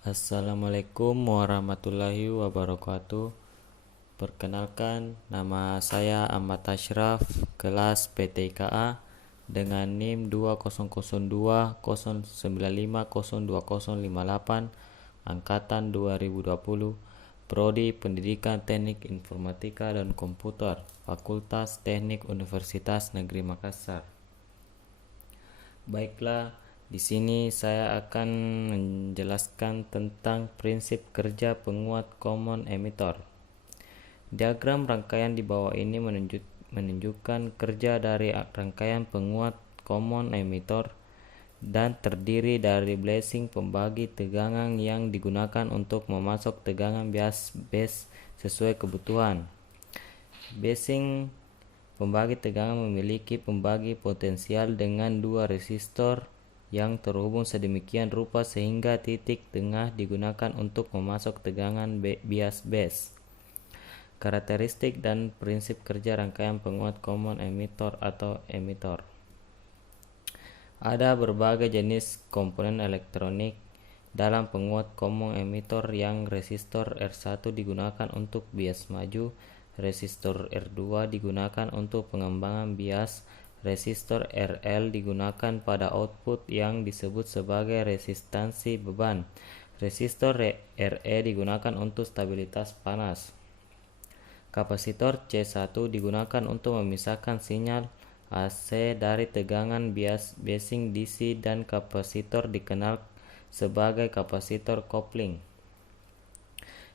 Assalamualaikum warahmatullahi wabarakatuh. Perkenalkan, nama saya Ahmad Ashraf, kelas PTIKA dengan NIM 200209502058 angkatan 2020, Prodi Pendidikan Teknik Informatika dan Komputer, Fakultas Teknik Universitas Negeri Makassar. Baiklah, di sini saya akan menjelaskan tentang prinsip kerja penguat common emitter. Diagram rangkaian di bawah ini menunjukkan kerja dari rangkaian penguat common emitter dan terdiri dari blasing pembagi tegangan yang digunakan untuk memasok tegangan base sesuai kebutuhan. Blasing pembagi tegangan memiliki pembagi potensial dengan dua resistor yang terhubung sedemikian rupa sehingga titik tengah digunakan untuk memasok tegangan bias base. Karakteristik dan prinsip kerja rangkaian penguat common emitter atau emitter. Ada berbagai jenis komponen elektronik dalam penguat common emitter yang resistor R1 digunakan untuk bias maju, resistor R2 digunakan untuk pengembangan bias, resistor RL digunakan pada output yang disebut sebagai resistansi beban, resistor RE digunakan untuk stabilitas panas. Kapasitor C1 digunakan untuk memisahkan sinyal AC dari tegangan biasing DC dan kapasitor dikenal sebagai kapasitor kopling.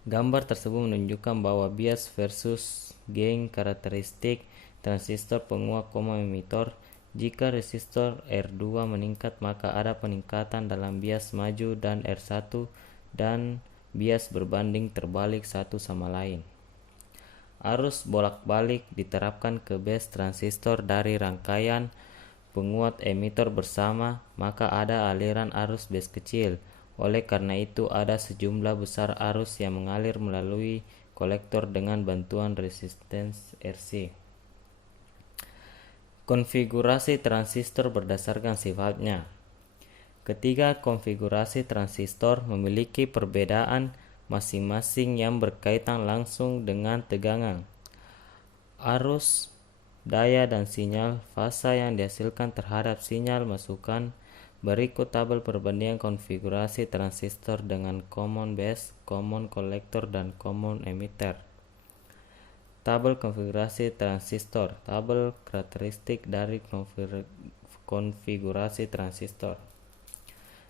Gambar tersebut menunjukkan bahwa bias versus gain karakteristik transistor penguat common emitter. Jika resistor R2 meningkat, maka ada peningkatan dalam bias maju dan R1 dan bias berbanding terbalik satu sama lain. Arus bolak-balik diterapkan ke base transistor dari rangkaian penguat emitter bersama, maka ada aliran arus base kecil. Oleh karena itu, ada sejumlah besar arus yang mengalir melalui kolektor dengan bantuan resistance RC. Konfigurasi transistor berdasarkan sifatnya. Ketiga konfigurasi transistor memiliki perbedaan masing-masing yang berkaitan langsung dengan tegangan, arus, daya, dan sinyal fasa yang dihasilkan terhadap sinyal masukan. Berikut tabel perbandingan konfigurasi transistor dengan common base, common collector, dan common emitter. Tabel konfigurasi transistor. Tabel karakteristik dari konfigurasi transistor.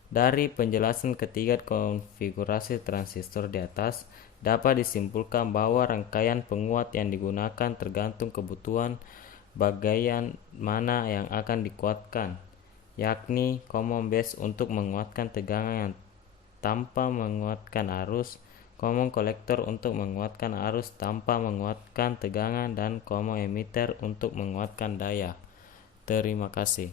Dari penjelasan ketiga konfigurasi transistor di atas, dapat disimpulkan bahwa rangkaian penguat yang digunakan tergantung kebutuhan bagian mana yang akan dikuatkan, yakni common base untuk menguatkan tegangan yang tanpa menguatkan arus, common collector untuk menguatkan arus tanpa menguatkan tegangan, dan common emitter untuk menguatkan daya. Terima kasih.